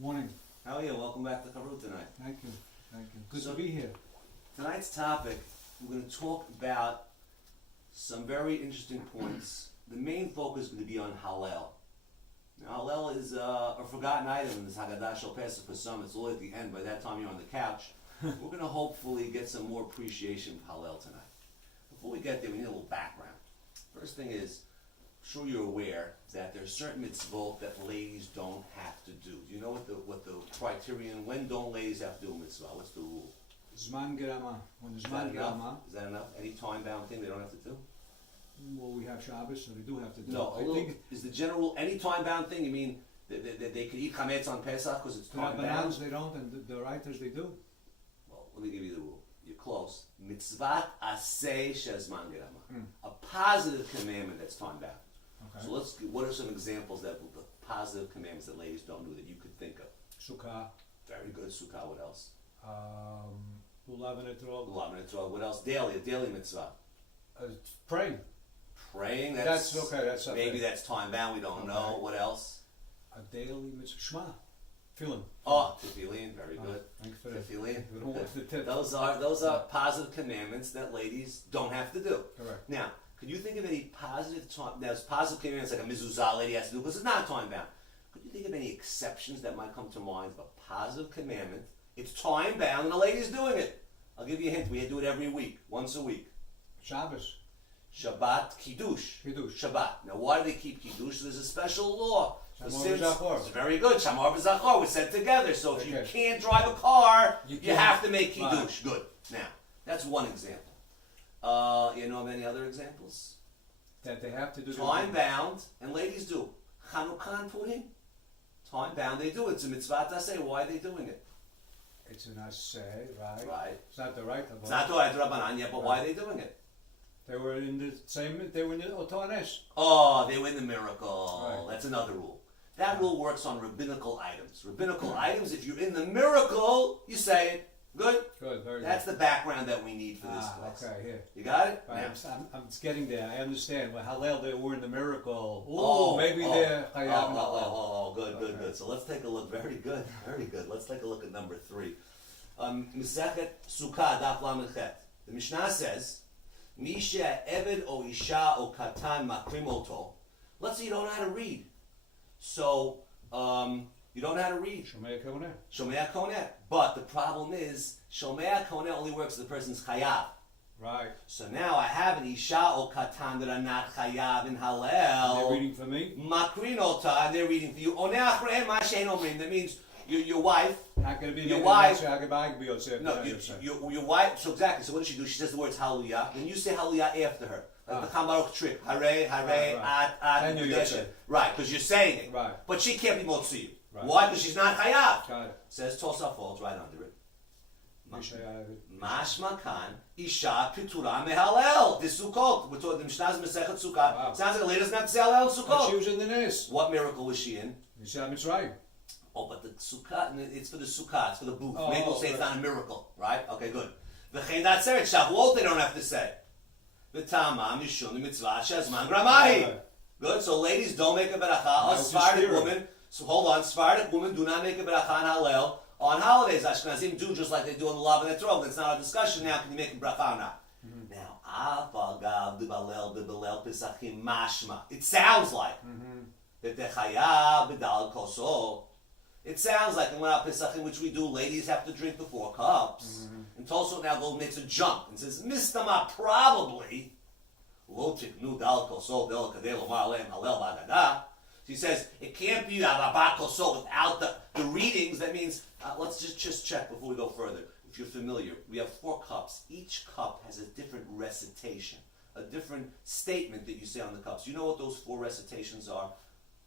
Morning. How are you? Welcome back to Karut tonight. Thank you. Thank you. Good to be here. Tonight's topic, we're going to talk about some very interesting points. The main focus is going to be on Hallel. Now, Hallel is a forgotten item in this Haggadah Shel Pesach for some. It's all at the end. By that time, you're on the couch. We're going to hopefully get some more appreciation for Hallel tonight. Before we get there, we need a little background. First thing is, I'm sure you're aware that there are certain mitzvot that ladies don't have to do. Do you know what the criterion? When don't ladies have to do a mitzvah? What's the rule? Zman Gerama. When the Is that Zman enough? Gerama, Is that enough? Any time-bound thing they don't have to do? well, we have Shabbos, so they do have to do No. it. I think Is the general any time-bound thing? You mean that they could eat chametz on Pesach because it's the Rabbanans time-bound? they don't, and the writers they do. Well, let me give you the rule. You're close. Mitzvat aseh shezman gerama. Mm. A positive commandment that's time-bound. Okay. So what are some examples that the positive commandments that ladies don't do that you could think of? Sukkah, Very good. Sukkah. What else? Lulav and Etrog, Lulav and Etrog. What else? Daily. A daily mitzvah. praying. Praying. That's okay. That's okay. Maybe that's time-bound. We don't know. Okay. What else? A daily mitzvah. Shema. Feeling. Oh, tefillin. Very good. Thank you for that. Tefillin. We don't want the tip. Those are positive commandments that ladies don't have to do. Correct. Now, could you think of any positive time? There's positive commandments like a mezuzah lady has to do because it's not time bound. Could you think of any exceptions that might come to mind of a positive commandment? It's time bound and the lady's doing it. I'll give you a hint. We do it every week, once a week. Shabbos. Shabbat Kiddush. Kiddush. Shabbat. Now, why do they keep Kiddush? There's a special law. Shamar Since- v'zachor. It's very good. Shamar v'zachor. We're said together. So if you Okay. can't drive a car, You you can't. have to make Right. Kiddush. Good. Now, that's one example. You know of any other examples? That they have to do. Time bound, and ladies do. Chanukah and Purim. Time bound, they do it. It's a mitzvah to say. Why are they doing it? It's an assay, right? Right. It's not the right. It's not Torah Rabbanan yet, but why are they doing it? They were in the same. They were in the Otoanes. Oh, they win the miracle. Right. That's another rule. That rule works on rabbinical items. Rabbinical items, if you're in the miracle, you say it. Good? Good, very That's good. the background that we need for this class. Okay, here. You got it? Right, Now. I'm getting there. I understand. Well, Hallel, they were in the miracle. Ooh, Oh, maybe oh, they're Chayav and Hallel. Oh, good, good, Okay. good. So let's take a look. Very good, very good. Let's take a look at number 3. Mesechet Sukkah, Daf Lamed Chet. The Mishnah says, Misha Eved o Isha o Katan Makrim Oto. Let's say you don't know how to read. So, you don't know how to read. Shomei Koneh. Shomea Koneh. But the problem is, Shomea Koneh only works if the person's Chayav. Right. So now I have an Isha o Katan that are not Chayav in Hallel. They're reading for me. Makrinota, and they're reading for you. That means your wife. Not going to be Your wife- No, Your wife. So exactly. So what does she do? She says the words Hallelujah. Then you say Hallelujah after her. Like the Chamaruch trick. Hare, hare, Right. at, Then you Kedeshet. say. Right, because you're saying it. Right. But she can't be Motzi. Right. Why? Because she's not Chayav. Got it. Says Tosafot, it's right under it. Mishayav. Mashma kan Isha Pitura Mehalel. This Sukkot. We're talking the Mishnah's Mesechet Sukkah. Wow. Sounds like a lady doesn't have to say Hallel in But she Sukkot. was in the Nes. What miracle was she in? Yisham Mitzrayim. Oh, but the sukkah, it's for the sukkah, it's for the booth. Oh, Maybe we'll say it's right. not a miracle, right? Okay, good. V'chein datzeret, Shavuot they don't have to say. V'tama mishum mitzvah shezman gramahi. Right. Good, so ladies don't make a beracha. Now Us it's Sephardic spirit. women, so hold on, Sephardic women do not make a beracha on Hallel. On holidays, Ashkenazim do just like they do on the Lav and Etrog. That's not our discussion now, can you make a beracha or not? Now, Afagav Dibalel Dibalel Pesachim Mashma. It sounds like that the Chayav B'dal Koso. It sounds like in Menach Pesachim, which we do, ladies have to drink the 4 cups. And Tosot now goes makes a jump and says, Mistama probably lo tiknu dal koso del kadelo marlem halel b'agada. She says it can't be abba koso without the readings. That means let's just check before we go further. If you're familiar, we have 4 cups. Each cup has a different recitation, a different statement that you say on the cups. You know what those 4 recitations are?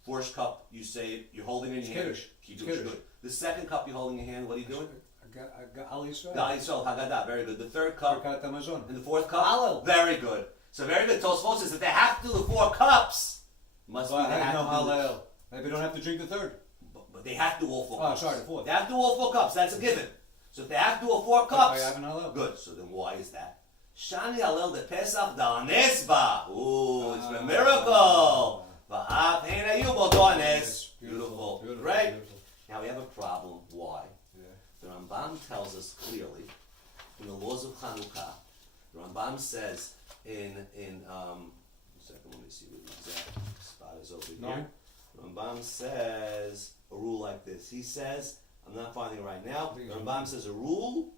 First cup, you say it, you're holding it in your hand. Kiddush. Kiddush, Kiddush. good. The second cup you're holding in your hand, what are you doing? I got Ali Yisrael. Dal Yisrael, Haggadah, very good. The third cup, Birkat Hamazon. and the 4th cup, very good. So very good. Tosfot says that they have to do the 4 cups. Must Well, be they I have no to do Hallel. Maybe don't have to drink the third. but they have to do all 4 Oh, cups. sorry, the 4th. They have to do all 4 cups. That's a given. So if they have to do all 4 cups, I have an Hallel. good. So then why is that? Shani Hallel de Pesach da Nesba. Ooh, it's a miracle. Va'af hena yubo do nes. Beautiful. Right? Now we have a problem. Why? Yeah. The Rambam tells us clearly in the laws of Chanukah. The Rambam says in one second, let me see what the exact spot is over here. 9. Rambam says a rule like this. He says, I'm not finding it right now. The Rambam says a rule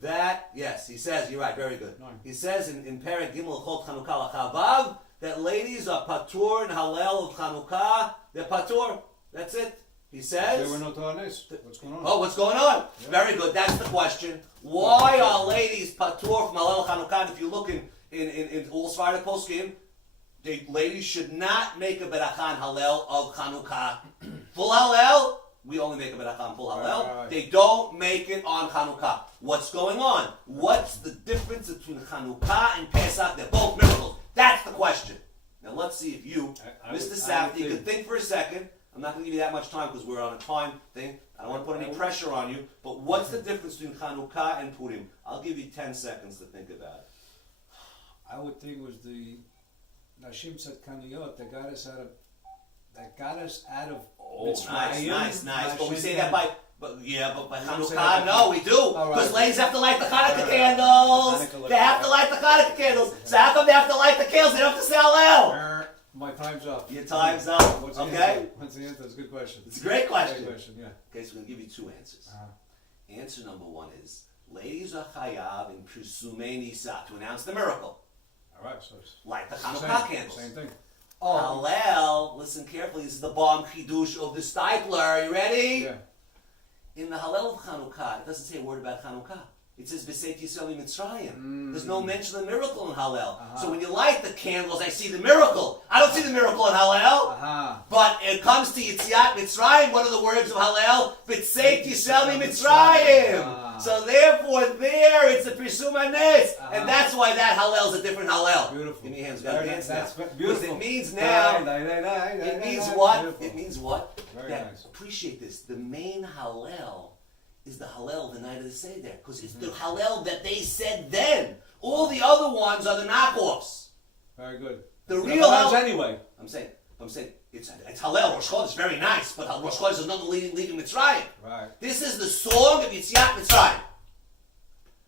that, yes, he says, you're right, very good. 9. He says in Perek Gimel Chol Chanukah L'Chavav that ladies are patur in Halel of Chanukah. They're patur. That's it. He says. There were no Tahanes. What's going on? Oh, what's going on? Yeah. Very good. That's the question. Why are ladies patur from Halel Chanukah? And if you look in all Sephardic poskim, ladies should not make a berachan Halel of Chanukah. Full Halel, we only make a berachan full Halel. Right. They don't make it on Chanukah. What's going on? What's the difference between Chanukah and Pesach? They're both miracles. That's the question. Now let's see if you, Mr. Safdie, could think for a second. I'm not going to give you that much time because we're on a time thing. I don't want to put any pressure on you. But what's the difference between Chanukah and Purim? I'll give you 10 seconds to think about it. I would think it was the Nashim said Kaniyot that got us out of Oh, Mitzrayim. nice. But we say that by don't say Chanukah, that no, we do. All right. Because ladies have to light the Hanukkah Right. candles. They have to light the Hanukkah candles. So how come they have to light the candles? They don't have to say Hallel. My time's up. Your time's up. What's the Okay? answer? What's the answer? That's a good question. It's a great question. Great question, yeah. Okay, so we're going to give you 2 answers. Uh-huh. Answer number 1 is ladies are chayav in Prisumei Nisa to announce the miracle. All right, so it's Light the Hanukkah same, candles. same thing. Hallel, listen carefully, this is the bomb chidush of the Stipler. Are you ready? Yeah. In the Hallel of Chanukah, it doesn't say a word about Chanukah. It says B'seit Yisrael Mitzrayim. There's no mention of the miracle in Hallel. So when you light the candles, I see the miracle. I don't see the miracle in Hallel. Uh-huh. But it comes to Yitziat Mitzrayim. What are the words of Hallel? B'seit Yisrael Mitzrayim. So therefore, there it's a Pirsum Hanes, and that's why that Hallel is a different Hallel. Beautiful. Give me your hands. Got to dance now. That's Because beautiful. it means now. It means what? Beautiful. It means what? Very That, nice. appreciate this. The main Hallel is the Hallel the night of the Seder, because it's the Hallel that they said then. All the other ones are the knockoffs. Very good. The But real Hallel's Hallel. anyway. I'm saying it's Hallel. Rosh Chodesh is very nice, but Rosh Chodesh is not leaving Mitzrayim. Right. This is the song of Yitziat Mitzrayim.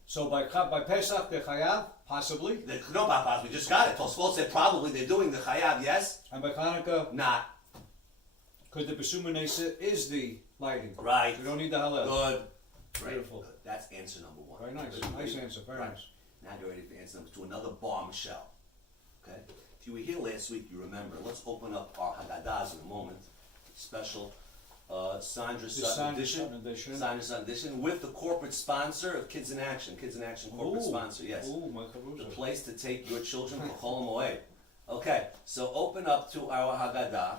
So by Pesach they're chayav, possibly, No, Papas, we just got it. Tosfot said probably they're doing the Chayav. Yes, and by Hanukkah, not because the Pesuma Nesa is the lighting. right. We don't need the Hallel. Good. Great. Beautiful. Good. That's answer number 1. Very nice. Good. Nice answer. Very Right. nice. Now get ready for answer number 2. Another bombshell. Okay. If you were here last week, you remember. Let's open up our Haggadahs in a moment. Special Sandra's The Sutton Sandra's edition. Sutton edition. Sandra's Sutton edition with the corporate sponsor of Kids in Action. Kids in Action corporate sponsor. Yes. Ooh, my The Caruso. place to take your children to Chol Moed. Okay, so open up to our Haggadah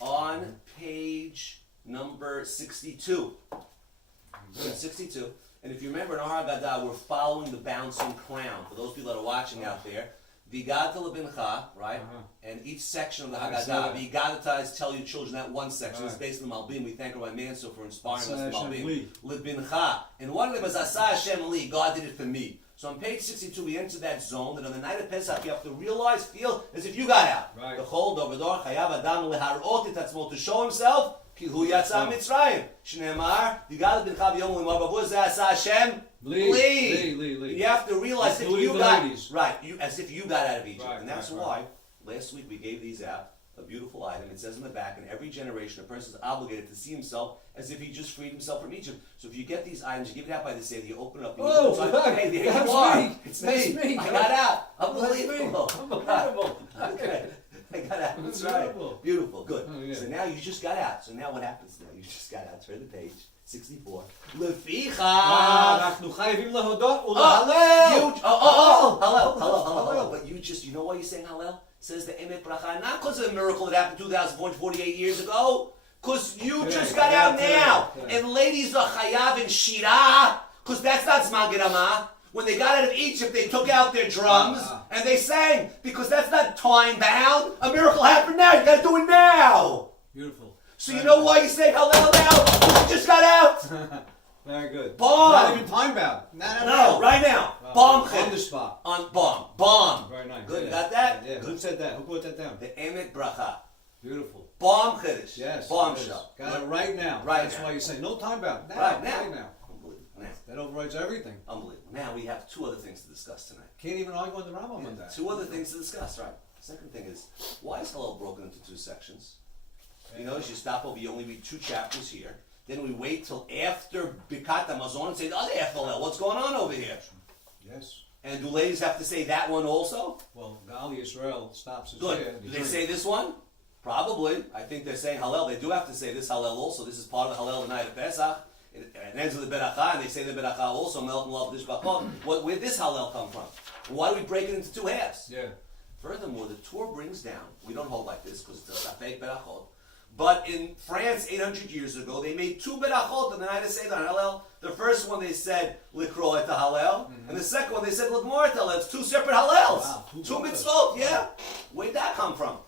on page number 62. 62. And if you remember in our Haggadah, we're following the bouncing crown. For those people that are watching out there, Vigata lebincha, right? And each section of the Haggadah, Vigata is tell your children that one section. It's based on the Malbim. We thank Rabbi Mansour for inspiring us in Malbim. Lebincha. And one of them is Asa Hashem Li. God did it for me. So on page 62, we enter that zone that on the night of Pesach, you have to realize, feel as if you got out. Right. The Chol Dovador Chayav Adam Leharot et Atzmo, to show himself. Ki hu yatsa Mitzrayim. Shneimar, Vigata bincha b'yom u'imar b'avuz Asa Hashem Li. You have to realize if you got right, as if you got out of Egypt, and that's why last week we gave these out. A beautiful item. It says in the back, in every generation, a person is obligated to see himself as if he just freed himself from Egypt. So if you get these items, you give it out by the Seder, you open it up, and you hey, there you are. Me. It's That's me. me. I got out. Unbelievable. Unbelievable. Okay. I got out. That's right. Beautiful. Good. Oh, yeah. So now you just got out. So now what happens now? You just got out. Turn the page. 64. Leficha. אנחנו חייבים להודות ולהלל. Hallel. But you know why you're saying Hallel? Says the Emet Bracha, not because of a miracle that happened 2,448 years ago, because you just got out now. And ladies are chayav in shira, because that's not Zman Gerama. When they got out of Egypt, they took out their drums and they sang, because that's not time bound. A miracle happened now. You got to do it now. Beautiful. So you know why you say Hallel now? Because you just got out. Very good. Bomb. Not even time bound. No, right now. Bomb. On the spot. On bomb. Very nice. Good. Yeah. Got that? Yeah. Good. Who said that? Who put that down? The Emet Bracha. Beautiful. Bomb Kiddush. Yes. Bombshell. Yes. Got it right now. Right That's now. why you say no time bound. Now. Right now. Right now. Unbelievable. Now. That overrides everything. Unbelievable. Now we have two other things to discuss tonight. Can't even argue on the Rambam on that. Two other things to discuss, right? Second thing is, why is Hallel broken into two sections? You notice you stop over, you only read 2 chapters here. Then we wait till after Bikat HaMazon and say the other half Hallel. What's going on over here? Yes. And do ladies have to say that one also? Well, Gal Yisrael stops us Good. here. Do they say this one? Probably. I think they're saying Hallel. They do have to say this Hallel also. This is part of the Hallel the night of Pesach. It ends with the Beracha, and they say the Beracha also. Melt and love this Bachot. Where did this Hallel come from? Why do we break it into 2 halves? Yeah. Furthermore, the Torah brings down, we don't hold like this because it's a fake Berachot, but in France 800 years ago, they made 2 Berachot on the night of Seder Hallel. The first one they said, Likro et Hallel, and the second one they said, Likmor et Hallel. It's 2 separate Hallels. Wow, 2 two mitzvot, yeah. Where'd that come from?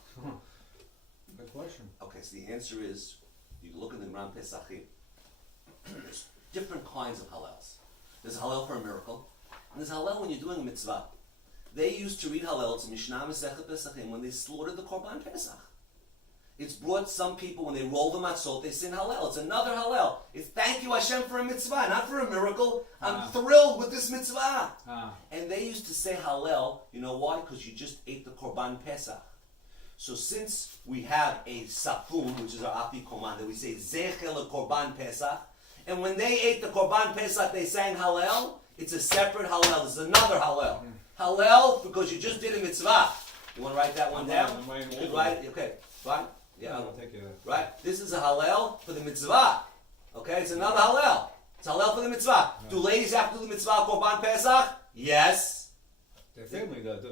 Good question. Okay, so the answer is, you look in the Ram Pesachim, there's different kinds of Hallels. There's a Hallel for a miracle, and there's Hallel when you're doing a mitzvah. They used to read Hallel to Mishnah Masechet Pesachim when they slaughtered the Korban Pesach. It's brought some people when they roll the matzot, they sing Hallel. It's another Hallel. It's thank you Hashem for a mitzvah, not for a miracle. I'm thrilled with this mitzvah. And they used to say Hallel, you know why? Because you just ate the Korban Pesach. So since we have a Safun, which is our Afikoman, that we say Zechel Korban Pesach, and when they ate the Korban Pesach, they sang Hallel, it's a separate Hallel. It's another Hallel. Hallel, because you just did a mitzvah. You want to write that one down? I'm writing You all write it? Okay, fine. Yeah, I'll take care of that. right. This is a Hallel for the mitzvah. Okay, it's another Hallel. It's Hallel for the mitzvah. Yeah. Do ladies have to do the mitzvah Korban Pesach? Yes. Their family, That's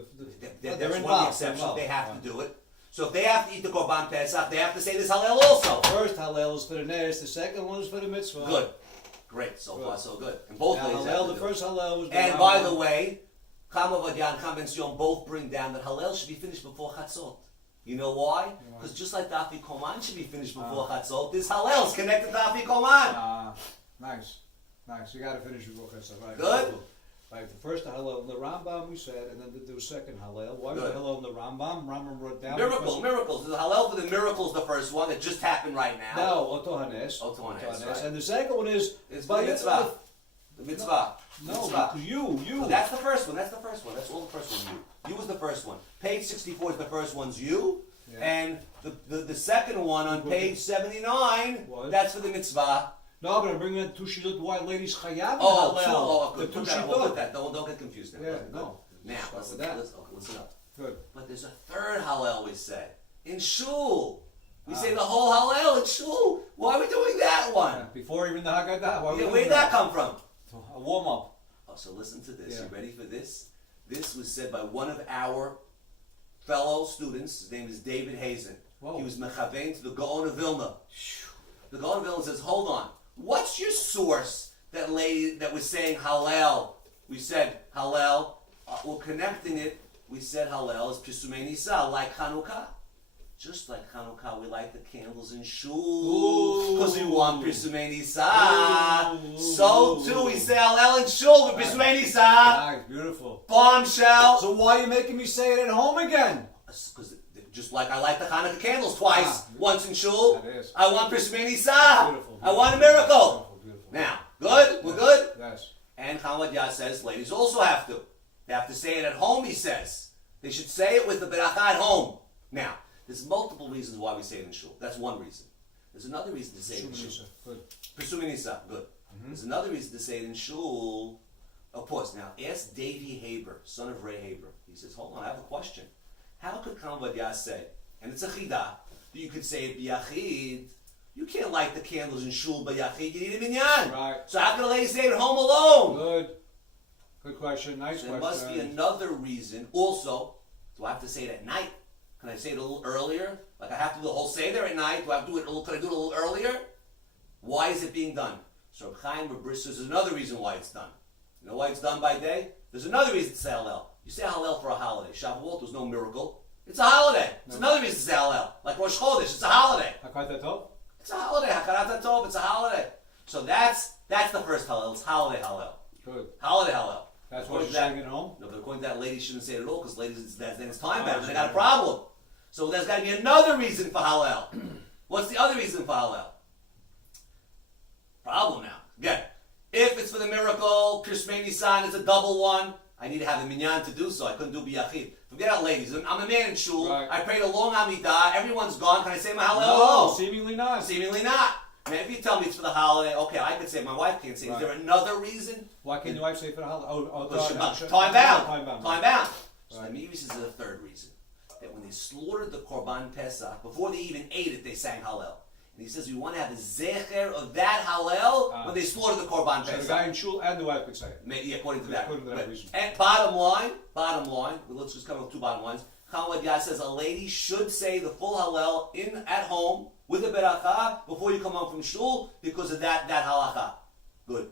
they're one of the involved. exceptions. They have Right. to do it. So if they have to eat the Korban Pesach, they have to say this Hallel also. First Hallel is for the Nes, the second one is for the mitzvah. Good. Great. So Good. far, so good. And both Now, ladies Hallel, have to the do it. first Hallel was the And by Rambam. the way, Chama Vadyan, Chama Ben Sion both bring down that Hallel should be finished before Chatzot. You know why? Because just like the Afikoman should be finished before Chatzot, this Hallel is connected to Afikoman. Nice. You got to finish your book and stuff. Right. Good. Right. The first Hallel in the Rambam we said, and then the second Hallel. Why was Good. the Hallel in the Rambam? Rambam wrote down. Miracles. The Hallel for the miracles, the first one that just happened right now. No, Oto Hanes. Oto Hanes, right. And the second one is It's by the mitzvah. The mitzvah. No, Mitzvah. because you. So that's the first one. That's all the first one. You was the first one. Page 64 is the first one's you. Yeah. And the second one on page 79, What? that's for the mitzvah. No, I'm going to bring in two shidot why ladies chayav. Oh, Hallel. true. Oh, The good. two Put that, we'll put shidot. that. Don't get confused now. Yeah, Good. no. Now, Start listen, with that. listen up. Good. But there's a third Hallel we say. In Shul. We say the whole Hallel in Shul. Why are we doing that one? Before even the Haggadah. Why Yeah, where'd that come from? A warm up. Oh, so listen to this. Yeah. You ready for this? This was said by one of our fellow students. His name is David Hazen. Whoa. He was mechavein to the Gaon of Vilna. The Gaon of Vilna says, hold on. What's your source that was saying Hallel? We said Hallel. We're connecting it. We said Hallel is Pesumei Nisa, like Hanukkah. Just like Hanukkah, we light the candles in Shul because we want Pesumei Nisa. So too, we say Hallel in Shul with Pesumei Nisa. Nice, beautiful. Bombshell. So why are you making me say it at home again? Because just like I light the Hanukkah candles twice, once in Shul, That is. I want Pesumei Nisa. Beautiful. I want a miracle. Beautiful. Now, good? We're good? Yes. And Hamad Yah says ladies also have to. They have to say it at home, he says. They should say it with the beracha at home. Now, there's multiple reasons why we say it in shul. That's one reason. There's another reason to say it in shul. Good. Pesumei Nisa, good. There's another reason to say it in shul. Of course, now ask Davy Haber, son of Ray Haber. He says, hold on, I have a question. How could Hamad Yah say, and it's a chidah, that you could say it b'yachid? You can't light the candles in shul b'yachid, you need a minyan. Right. So how can a lady say it at home alone? Good. Good question. Nice There question. must be another reason. Also, do I have to say it at night? Can I say it a little earlier? Like I have to do the whole Seder at night? Do I have to do it? Can I do it a little earlier? Why is it being done? So Reb Chaim Brisser is another reason why it's done. You know why it's done by day? There's another reason to say Hallel. You say Hallel for a holiday. Shavuot was no miracle. It's a holiday. It's another reason to say Hallel. Like Rosh Chodesh, it's a holiday. Hakarat Tov? It's a holiday. Hakarat Tov, it's a holiday. So that's the first Hallel. It's holiday Hallel. Good. Holiday Hallel. That's why According you're to saying it at home? No, but according to that, ladies shouldn't say it at all because ladies, then it's time bound. They got a problem. So there's got to be another reason for Hallel. What's the other reason for Hallel? Problem now. Again, if it's for the miracle, Krishmei Nisan is a double one, I need to have a minyan to do so. I couldn't do biyachid. Forget out, ladies. I'm a man in shul. Right. I prayed a long Amidah. Everyone's gone. Can I say my Hallel? No, seemingly not. Seemingly not. Now, if you tell me it's for the holiday, okay, I could say it. My wife can't say it. Is there another reason? Why can't your wife say for the holiday? Time bound. Time bound. Time bound. So Right. the Meiri says the third reason. That when they slaughtered the Korban Pesach, before they even ate it, they sang Hallel. And he says we want to have a zecher of that Hallel when they slaughtered the Korban So Pesach. the guy in shul and the wife could say it. Yeah, according to that. According to that reason. And bottom line, well, let's just cover two bottom lines. Chalmud Yah says a lady should say the full Hallel at home with a beracha before you come home from shul because of that halacha. Good.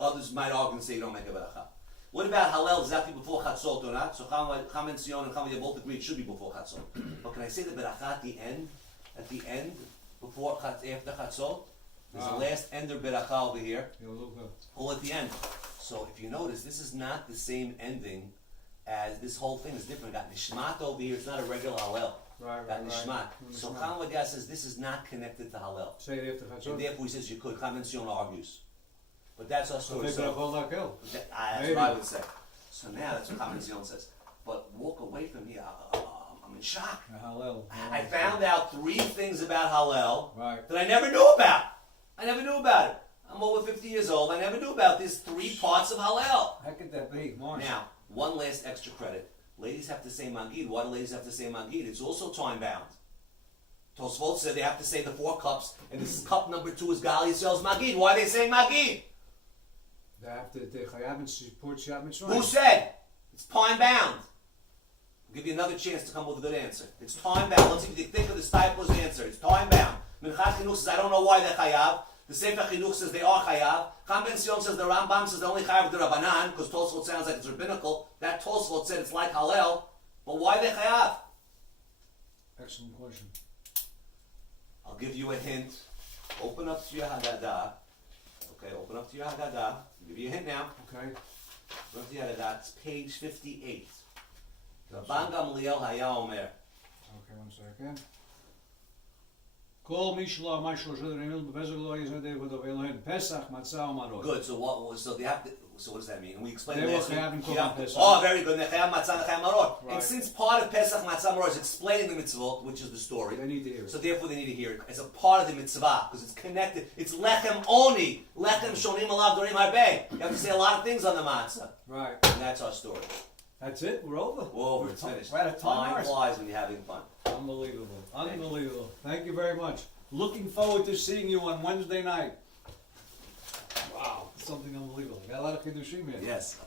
Others might argue and say you don't make a beracha. What about Hallel? Does that be before Chatzot or not? So Cham and Sion and Cham both agree it should be before Chatzot. But can I say the beracha at the end? At the end, after Chatzot? There's a last ender beracha over here. All at the end. So if you notice, this is not the same ending as this whole thing is different. Got Nishmat over here. It's not a regular Hallel. Got Nishmat. So Cham says this is not connected to Hallel. Say it after Chatzot. And therefore he says you could. Cham and Sion argues. But that's our story. Maybe they'll hold that bill. That's what I would say. So now that's what Cham and Sion says. But walk away from here. I'm in shock. Hallel. I found out 3 things about Hallel Right. that I never knew about. I never knew about it. I'm over 50 years old. I never knew about these 3 parts of Hallel. How could that be, Marsh? Now, one last extra credit. Ladies have to say Magid. Why do ladies have to say Magid? It's also time bound. Tosfot said they have to say the 4 cups, and this is cup number 2 is Gal Yisrael's Magid. Why are they saying Magid? They have to, they haven't support Shabbat Mitzvah. Who said? It's time bound. I'll give you another chance to come with a good answer. It's time bound. Let's see if you think of the Stipo's answer. It's time bound. Minchat Chinuch says, I don't know why they're chayav. The Sefer Chinuch says they are chayav. Cham Ben Sion says the Rambam says they're only chayav the Rabbanan, because Tosfot sounds like it's rabbinical. That Tosfot said it's like Hallel. But why they chayav? Excellent question. I'll give you a hint. Open up to your Haggadah. Okay, open up to your Haggadah. I'll give you a hint now. Okay. Open up to your Haggadah. It's page 58. Rabban Gamliel Haya Omer. Okay, one second. Kol mishlo mashlo shadrenil bevezelo yizadei v'dovelohen Pesach matzah umarot. Good. So what? So they have to. So what does that mean? And we explained They last were week. chayav in Korban Yeah. Pesach. Oh, very good. Nechayav matzah, nechayav maror. Right. And since part of Pesach matzah maror is explaining the mitzvot, which is the story, They need to hear it. so therefore they need to hear it as a part of the mitzvah because it's connected. It's lechem oni, lechem shonim alav dorim harbeh. You have to say a lot of things on the matzah, Right. and that's our story. That's it. We're over. We're over. It's finished. We're out of time. Time flies when you're having fun. Unbelievable. Unbelievable. Thank you very much. Looking forward to seeing you on Wednesday night. Wow. Something unbelievable. Got a lot of Kiddushim here. Yes.